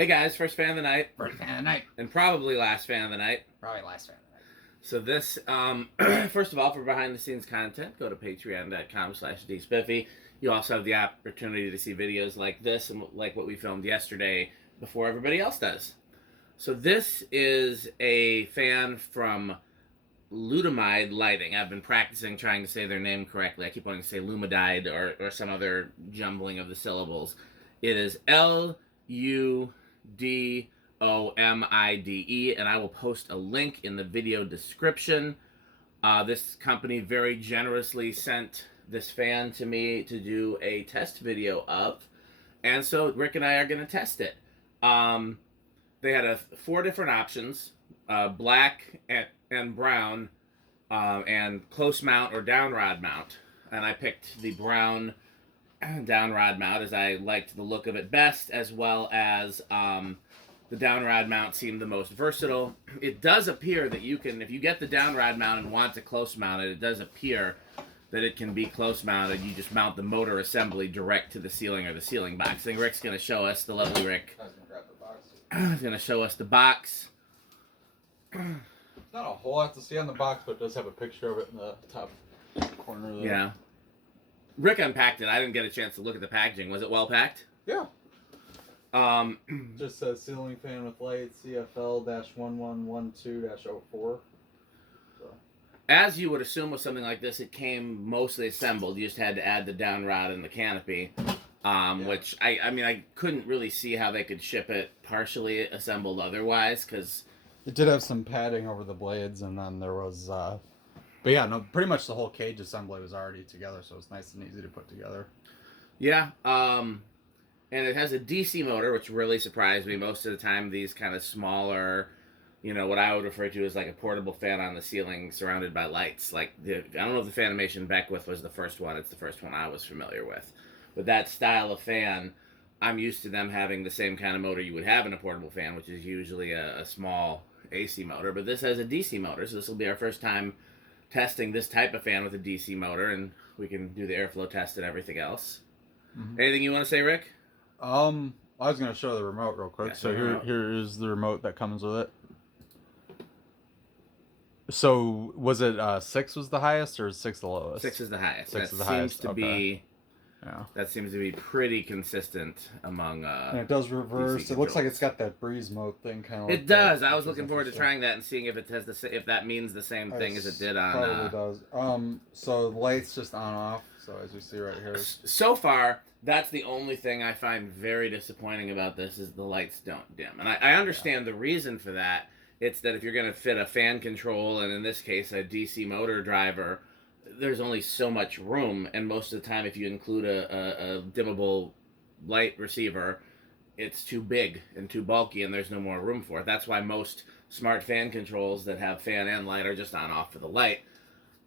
Hey guys, first fan of the night. First fan of the night. And probably last fan of the night. Probably last fan of the night. So this, first of all, for behind the scenes content, go to patreon.com/dspiffy. You also have the opportunity to see videos like this and like what we filmed yesterday before everybody else does. So this is a fan from Lutamide Lighting. I've been practicing trying to say their name correctly. I keep wanting to say Lumidide or some other jumbling of the syllables. It is Ludomide, and I will post a link in the video description. This company very generously sent this fan to me to do a test video of, and so Rick and I are going to test it. They had 4 different options, black and brown, and close mount or down rod mount, and I picked the brown down rod mount as I liked the look of it best, as well as the down rod mount seemed the most versatile. It does appear that you can, if you get the down rod mount and want to close mount it, it does appear that it can be close mounted. You just mount the motor assembly direct to the ceiling or the ceiling box. I think Rick's going to show us, the lovely Rick. I was going to grab the box. He's going to show us the box. Not a whole lot to see on the box, but it does have a picture of it in the top corner there. Yeah. Rick unpacked it. I didn't get a chance to look at the packaging. Was it well packed? Yeah. Just says ceiling fan with light, CFL-1112-04. As you would assume with something like this, it came mostly assembled. You just had to add the down rod and the canopy, which I mean, I couldn't really see how they could ship it partially assembled otherwise, because it did have some padding over the blades, and then there was, but yeah, no, pretty much the whole cage assembly was already together, so it's nice and easy to put together. Yeah, and it has a DC motor, which really surprised me. Most of the time, these kind of smaller, you know, what I would refer to as like a portable fan on the ceiling surrounded by lights. Like, I don't know if the Fanimation Beckwith was the first one. It's the first one I was familiar with. But that style of fan, I'm used to them having the same kind of motor you would have in a portable fan, which is usually a small AC motor. But this has a DC motor, so this will be our first time testing this type of fan with a DC motor, and we can do the airflow test and everything else. Mm-hmm. Anything you want to say, Rick? I was going to show the remote real quick. So here is the remote that comes with it. So was it 6 was the highest or 6 the lowest? 6 is the highest. 6 is the highest. That seems to be pretty consistent among. And it does reverse. It looks like it's got that breeze mode thing kind of. It does. I was looking forward to trying that and seeing if it has if that means the same thing as it did on. Probably does. So the light's just on off. So as you see right here. So far, that's the only thing I find very disappointing about this is the lights don't dim, and I understand the reason for that. It's that if you're going to fit a fan control, and in this case a DC motor driver, there's only so much room, and most of the time if you include a dimmable light receiver, it's too big and too bulky, and there's no more room for it. That's why most smart fan controls that have fan and light are just on off for the light.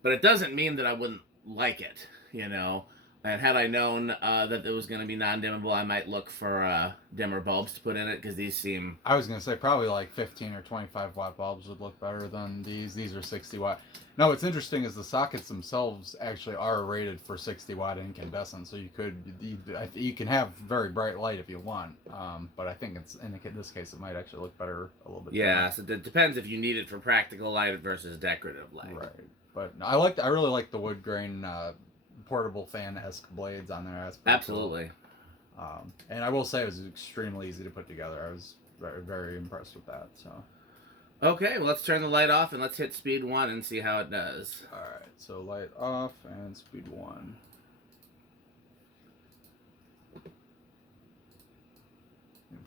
But it doesn't mean that I wouldn't like it, you know. And had I known that it was going to be non-dimmable, I might look for dimmer bulbs to put in it, because these seem... I was going to say probably like 15 or 25 watt bulbs would look better than these. These are 60 watt. Now what's interesting is the sockets themselves actually are rated for 60 watt incandescent, so you can have very bright light if you want. But I think it's in this case it might actually look better a little bit. Yeah, so it depends if you need it for practical light versus decorative light. Right. But I really like the wood grain portable fan-esque blades on there. That's absolutely cool. And I will say it was extremely easy to put together. I was very, very impressed with that. So okay, well, let's turn the light off and let's hit speed 1 and see how it does. All right, so light off and speed 1.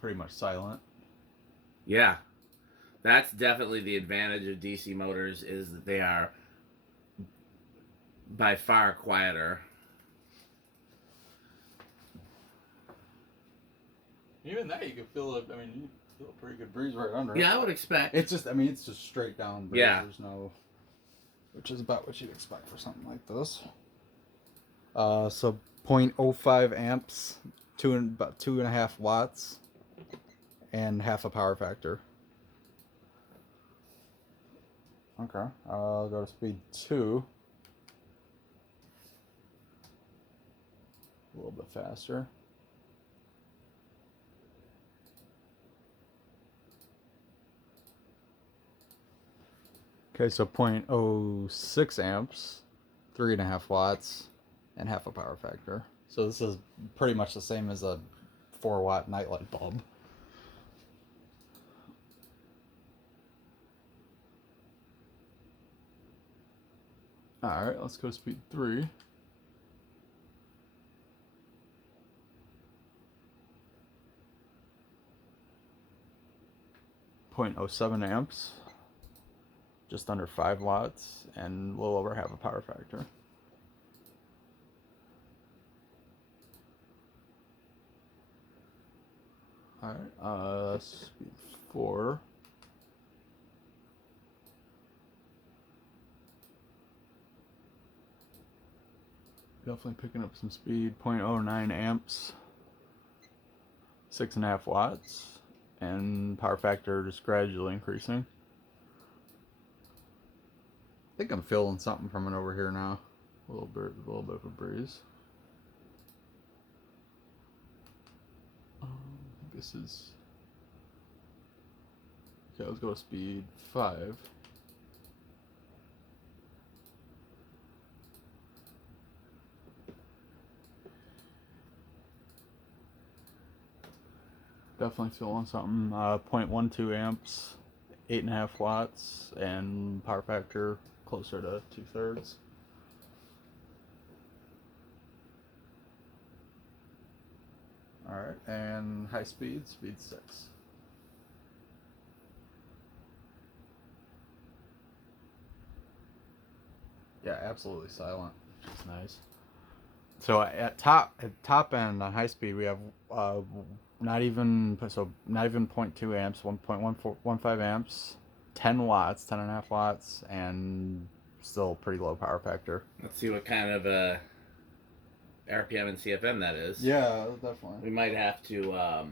Pretty much silent. Yeah, that's definitely the advantage of DC motors, is that they are by far quieter. Even that you can feel it. I mean, you feel a pretty good breeze right under it. Yeah, I would expect. It's just, I mean, it's just straight down breeze. Yeah. There's no, which is about what you'd expect for something like this. So 0.05 amps, about 2.5 watts, and half a power factor. Okay, I'll go to speed 2. A little bit faster. Okay, so 0.06 amps, 3.5 watts, and half a power factor. So this is pretty much the same as a 4-watt nightlight bulb. Alright, let's go to speed 3. .07 amps, just under 5 watts, and a little over half a power factor. Alright, speed 4. Definitely picking up some speed. 0.09 amps, 6.5 watts, and power factor just gradually increasing. I think I'm feeling something from it over here now. A little bit of a breeze. This is okay. Let's go to speed 5. Definitely feeling something. 0.12 amps, 8.5 watts, and power factor closer to 2/3. Alright, and high speed, speed 6. Yeah, absolutely silent. It's nice. So at top end on high speed we have not even 0.2 amps, 1.15 amps, 10 watts, 10.5 watts, and still pretty low power factor. Let's see what kind of RPM and CFM that is. Yeah, definitely. We might have to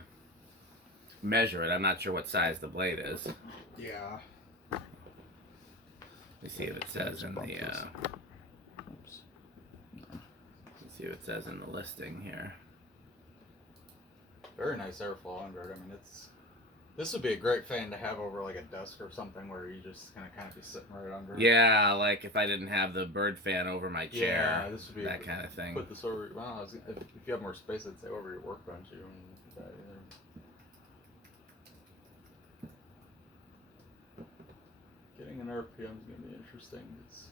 measure it. I'm not sure what size the blade is. Yeah. Let's see if it says in the let's see what it says in the listing here. Very nice airflow under it. I mean, this would be a great fan to have over like a desk or something where you just kind of be sitting right under it. Yeah, like if I didn't have the bird fan over my chair. Yeah, this would be that kind of thing. Put this over. Well, if you have more space, I'd say over your workbench. You don't need that either. Getting an RPM is gonna be interesting. It's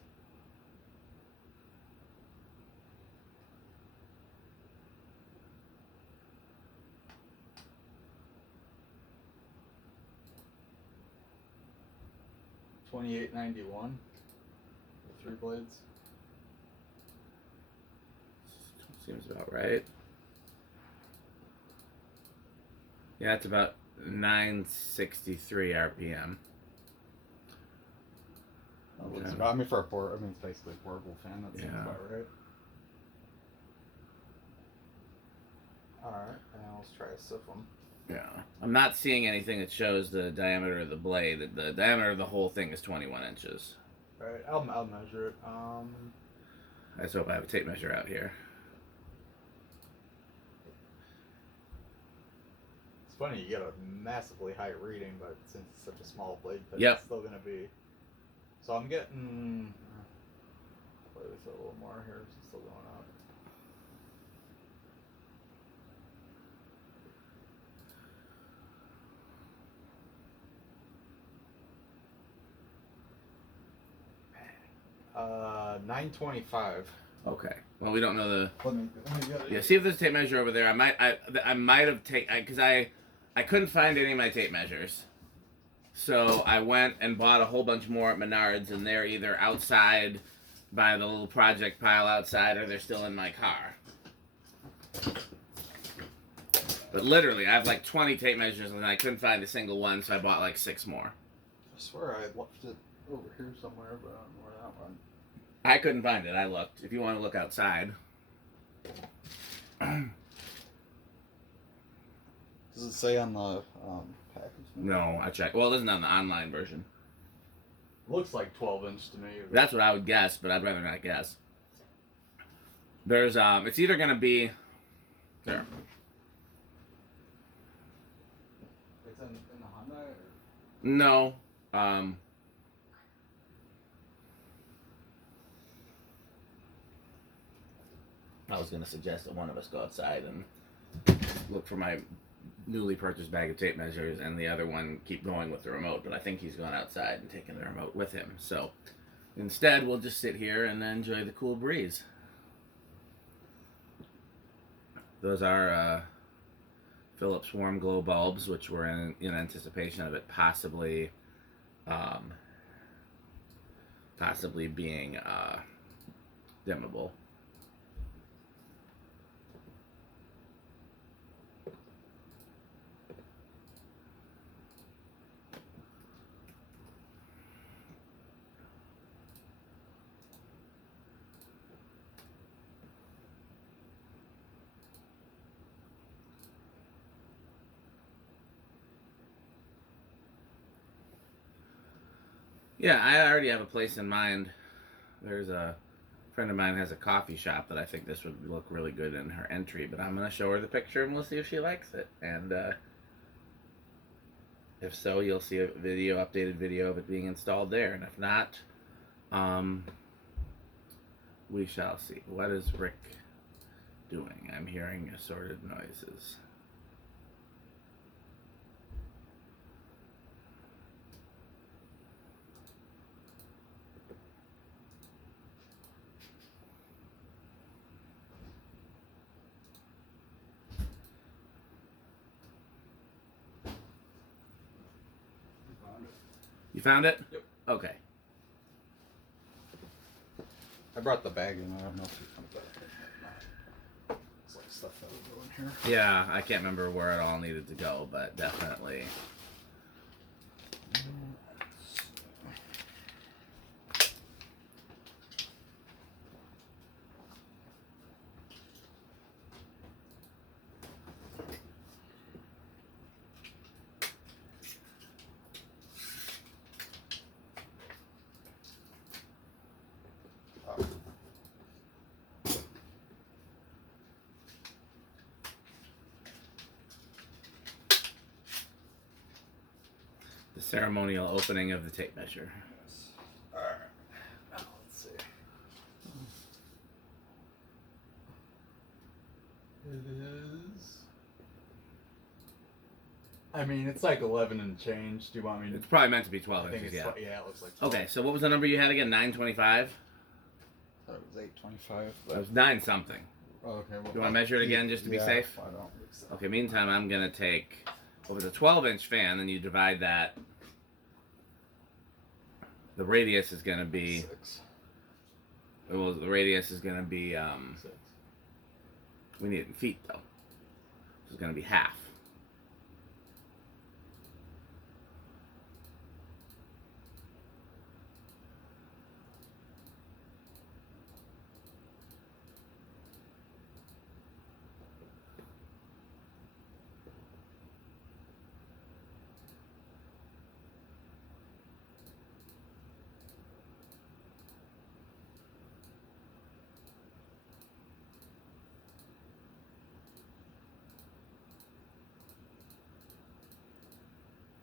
2891. 3 blades. Seems about right. Yeah, it's about 963 RPM. Okay. I mean, for a port, I mean, it's basically a portable fan. That seems about right. Alright, now let's try a siphon. Yeah. I'm not seeing anything that shows the diameter of the blade. The diameter of the whole thing is 21 inches. Alright, I'll measure it. I just hope I have a tape measure out here. It's funny, you get a massively high reading, but since it's such a small blade, Yep. it's still going to be... So I'm getting... Play this a little more here, it's still going up. Uh, 925. Okay. Well, we don't know the. Let me get it. Yeah. See if there's a tape measure over there. I might have taken because I couldn't find any of my tape measures, so I went and bought a whole bunch more at Menards, and they're either outside by the little project pile outside, or they're still in my car. But literally, I have like 20 tape measures, and I couldn't find a single one, so I bought like 6 more. I swear I left it over here somewhere, but I don't know where that went. I couldn't find it. I looked. If you want to look outside. Does it say on the package? No, I checked. Well, it isn't on the online version. Looks like 12-inch to me. That's what I would guess, but I'd rather not guess. There's it's either gonna be there. It's in the Hyundai? No. I was going to suggest that one of us go outside and look for my newly purchased bag of tape measures, and the other one keep going with the remote, but I think he's gone outside and taken the remote with him. So instead, we'll just sit here and enjoy the cool breeze. Those are Philips warm glow bulbs, which were in anticipation of it possibly being dimmable. Yeah, I already have a place in mind. There's a friend of mine has a coffee shop that I think this would look really good in her entry, but I'm going to show her the picture and we'll see if she likes it. And if so, you'll see a updated video of it being installed there. And if not, we shall see. What is Rick doing? I'm hearing assorted noises. You found it? Yep. Okay. I brought the bag in. I don't know if you found that. It's like stuff that would go in here. Yeah, I can't remember where it all needed to go, but definitely. The ceremonial opening of the tape measure. Yes. Alright. Now let's see. It is. I mean, it's like 11 and change. Do you want me to? It's probably meant to be 12 I think inches, it's yeah. yeah, it looks like 12. Okay, so what was the number you had again? 925? I thought it was 825. It was 9 something. Oh, okay. Well, You want to measure it again just to be safe? I don't think so. Okay, meantime, I'm going to take, well, it's a 12-inch fan, and you divide that. The radius is going to be, 6. well, the radius is going to be, 6. we need it in feet, though. This is going to be half.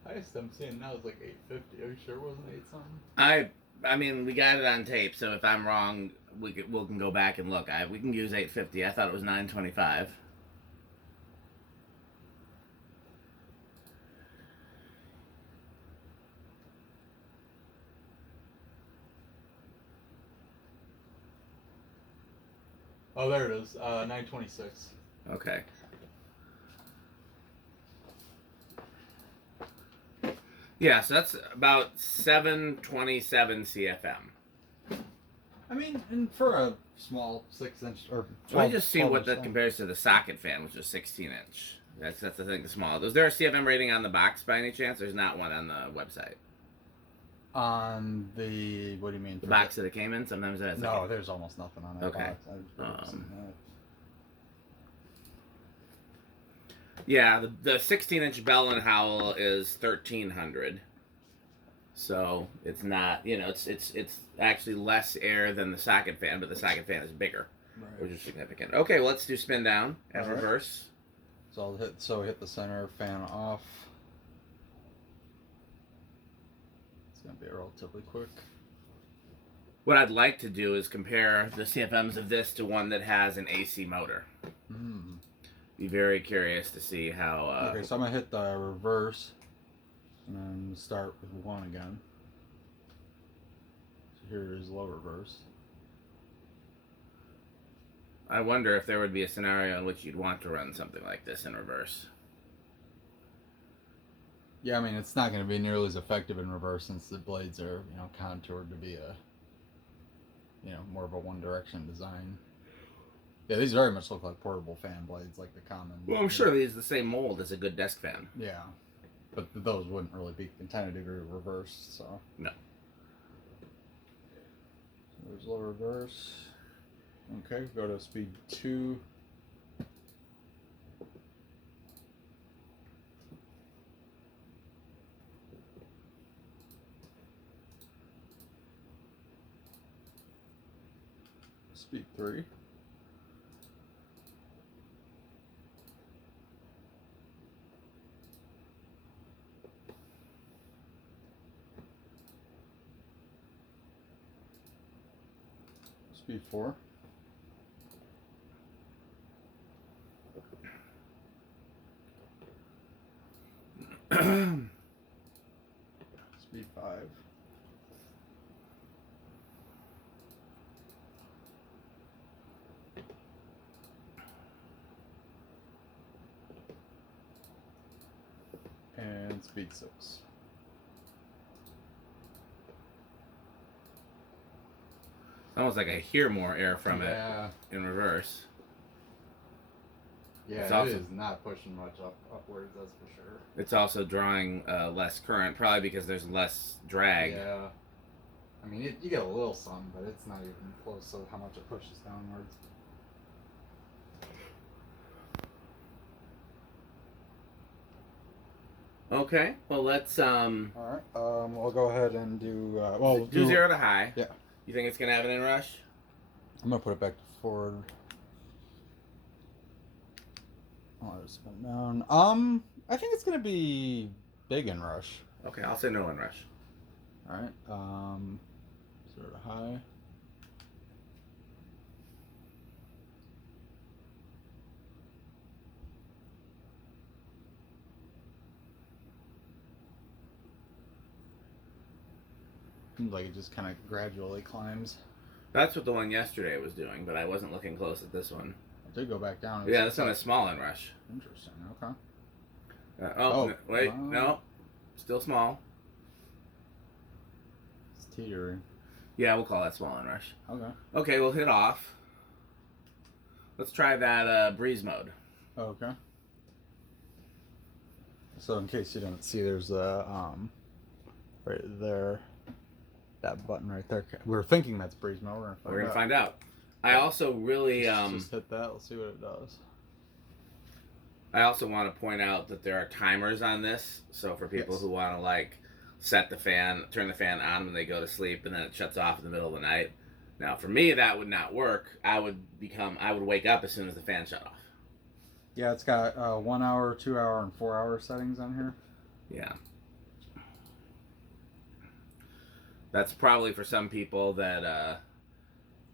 Highest I'm seeing now is like 850. Are you sure it wasn't 8 something? I mean, we got it on tape, so if I'm wrong, we can go back and look. We can use 850. I thought it was 925. Oh, there it is. 926. Okay. Yeah, so that's about 727 CFM. I mean, and for a small 6-inch or 12, Let me just see what 12-inch that thing. compares to the socket fan, which is 16-inch. That's the thing, the small. Is there a CFM rating on the box by any chance? There's not one on the website. On the, what do you mean? The box that it came in, sometimes it has No, there's almost nothing on that Okay. box. I've never seen that. Yeah, the 16-inch Bell and Howell is 1,300. So it's not, it's actually less air than the socket fan, but the socket fan is bigger, which is significant. Okay, well, let's do spin down and All right. reverse. So I'll hit the center fan off. It's gonna be relatively quick. What I'd like to do is compare the CFMs of this to one that has an AC motor. Be very curious to see how... Okay, so I'm going to hit the reverse and then start with 1 again. So here is low reverse. I wonder if there would be a scenario in which you'd want to run something like this in reverse. Yeah, I mean, it's not going to be nearly as effective in reverse since the blades are, you know, contoured to be a, you know, more of a one-direction design. Yeah, these very much look like portable fan blades, like the common. Well, I'm sure these are the same mold as a good desk fan. Yeah, but those wouldn't really be intended to be reversed, so. No. So there's low reverse. Okay, go to speed 2. Speed 3. Speed 4. Speed 5. And speed 6. Almost like I hear more air from it Yeah. in reverse. Yeah, It's it also- is not pushing much upwards, that's for sure. It's also drawing less current, probably because there's less drag. Yeah. I mean, you get a little some, but it's not even close to how much it pushes downwards. Okay, well let's Alright, we'll go ahead and do, do 0 to high. Yeah. You think it's gonna have an inrush? I'm gonna put it back to forward. I'll let it spin down. I think it's gonna be big in rush. Okay, I'll say no inrush. Alright, 0 to high. Seems like it just kind of gradually climbs. That's what the one yesterday was doing, but I wasn't looking close at this one. It did go back down. Yeah, this one is small inrush. Interesting, okay. Wait, no. Still small. It's teetering. Yeah, we'll call that small inrush. Okay. Okay, we'll hit off. Let's try that breeze mode. Okay. So in case you didn't see, there's a right there, that button right there. We're thinking that's breeze mode. We're gonna find out. I also really just hit that. Let's see what it does. I also want to point out that there are timers on this, so for people Yes. who want to like set the fan, turn the fan on when they go to sleep, and then it shuts off in the middle of the night. Now, for me, that would not work. I would wake up as soon as the fan shut off. Yeah, it's got 1 hour, 2 hour, and 4 hour settings on here. Yeah. That's probably for some people that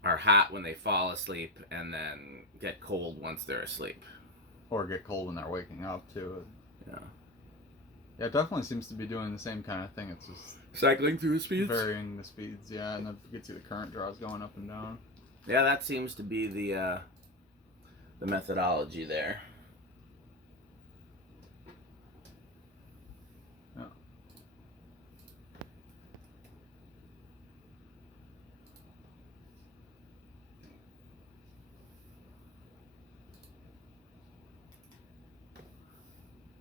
are hot when they fall asleep and then get cold once they're asleep. Or get cold when they're waking up too. Yeah. Yeah, it definitely seems to be doing the same kind of thing. It's just Cycling through the speeds? varying the speeds, yeah, and then you can see the current draws going up and down. Yeah, that seems to be the methodology there. Yeah.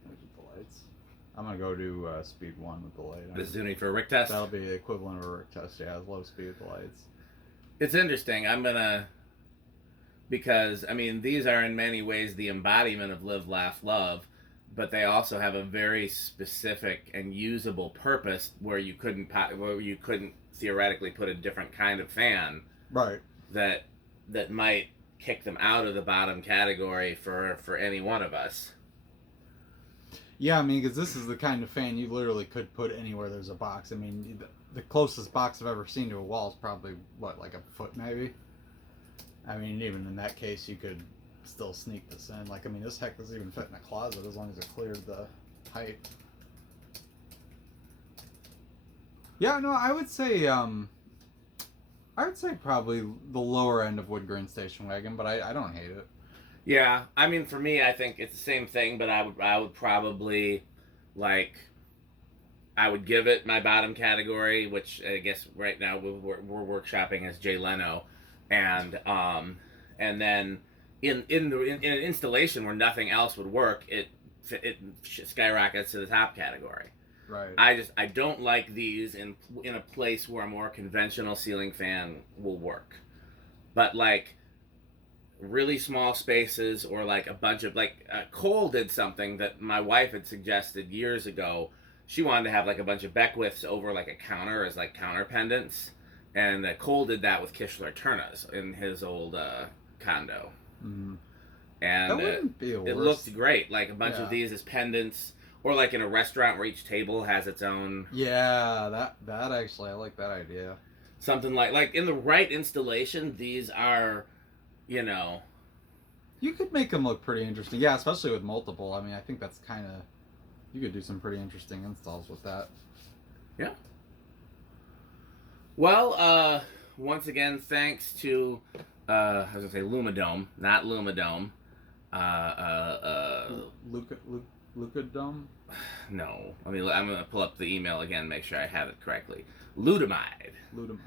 There's the lights. I'm gonna go to speed 1 with the light. This is doing for a Rick test. That'll be the equivalent of a Rick test, yeah, low speed with the lights. It's interesting. Because I mean, these are in many ways the embodiment of live, laugh, love, but they also have a very specific and usable purpose where you couldn't theoretically put a different kind of fan Right. that might kick them out of the bottom category for any one of us. Yeah, I mean, because this is the kind of fan you literally could put anywhere there's a box. I mean, the closest box I've ever seen to a wall is probably what, like a foot maybe. I mean, even in that case, you could still sneak this in. Like, I mean, this heck doesn't even fit in a closet as long as it cleared the height. Yeah, no, I would say probably the lower end of wood grain station wagon, but I don't hate it. Yeah, I mean, for me, I think it's the same thing, but I would probably, like, I would give it my bottom category, which I guess right now we're workshopping as Jay Leno, and then in an installation where nothing else would work, it skyrockets to the top category. Right. I don't like these in a place where a more conventional ceiling fan will work, but like really small spaces or like a bunch of like Cole did something that my wife had suggested years ago. She wanted to have like a bunch of Beckwiths over like a counter as like counter pendants, and Cole did that with Kishler Turnas in his old condo. Mm. And That wouldn't be a it worst. looked great, like a bunch of these as pendants, or like in a restaurant where each table has its own. Yeah, that actually, I like that idea. Something like in the right installation, these are, you know. You could make them look pretty interesting. Yeah, especially with multiple. I mean, I think that's kind of, you could do some pretty interesting installs with that. Yeah. Well, once again, thanks to, I was going to say Lumadome, not Lumadome. Luca Dome? No. I'm going to pull up the email again, make sure I have it correctly. Ludomide.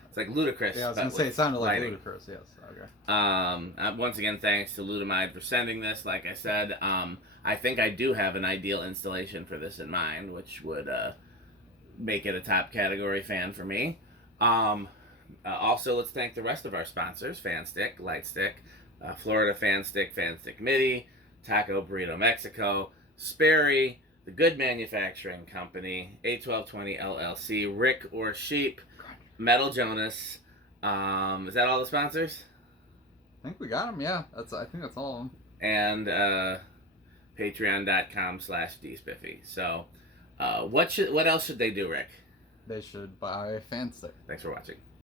It's like ludicrous. Yeah, I was but going to say, it sounded like lighting. ludicrous, yes. Okay. Once again, thanks to Ludomide for sending this. Like I said, I think I do have an ideal installation for this in mind, which would make it a top category fan for me. Also, let's thank the rest of our sponsors: Fanstick, Lightstick, Florida Fanstick, Fanstick MIDI, Taco Burrito Mexico, Sperry, The Good Manufacturing Company, A1220 LLC, Rick or Sheep, Metal Jonas. Is that all the sponsors? I think we got them, yeah. I think that's all of them. And patreon.com/dspiffy. So, what else should they do, Rick? They should buy Fanstick. Thanks for watching.